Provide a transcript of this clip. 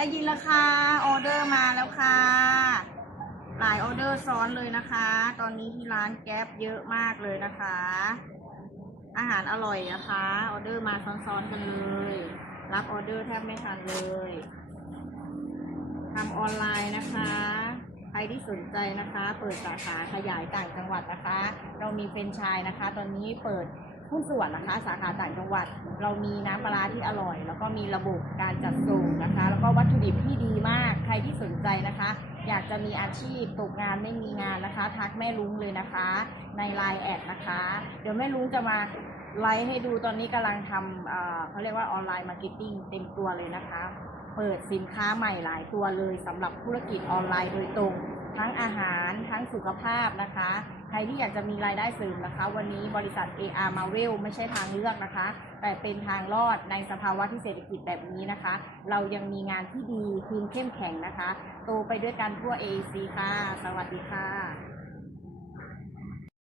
ได้ยินราคาออเดอร์มาแล้วค่ะ หลายออเดอร์ซ้อนเลยนะคะ ตอนนี้ที่ร้านแก๊ปเยอะมากเลยนะคะ อาหารอร่อยนะคะออเดอร์มาซ้อนๆกันเลย รับออเดอร์แทบไม่ทันเลยทำออนไลน์นะคะใครที่สนใจนะคะ เปิดสาขาขยายต่างจังหวัดนะคะ เรามีเฟรนไชส์นะคะ ตอนนี้เปิดหุ้นส่วนนะคะ สาขาต่างจังหวัด เรามีน้ำปลาที่อร่อย แล้วก็มีระบบการจัดส่ง ก็วัตถุดิบที่ดีมาก ใครที่สนใจนะคะ อยากจะมีอาชีพตกงานไม่มีงานนะคะ ทักแม่ลุงเลยนะคะ ในไลน์แอดนะคะ เดี๋ยวแม่ลุงจะมาไลฟ์ให้ดูตอนนี้กำลังทำเอ่อเขาเรียกว่าออนไลน์มาร์เก็ตติ้งเต็มตัวเลยนะคะ เปิดสินค้าใหม่หลายตัวเลยสำหรับธุรกิจออนไลน์โดยตรง ทั้งอาหารทั้งสุขภาพนะคะ ใครที่อยากจะมีรายได้เสริมนะคะ วันนี้บริษัท AR Marvel ไม่ใช่ทางเลือกนะคะ แต่เป็นทางรอดในสภาวะที่เศรษฐกิจแบบนี้นะคะ เรายังมีงานที่ดีทีมเข้มแข็งนะคะ โตไปด้วยกันทั่ว AEC ค่ะ สวัสดีค่ะ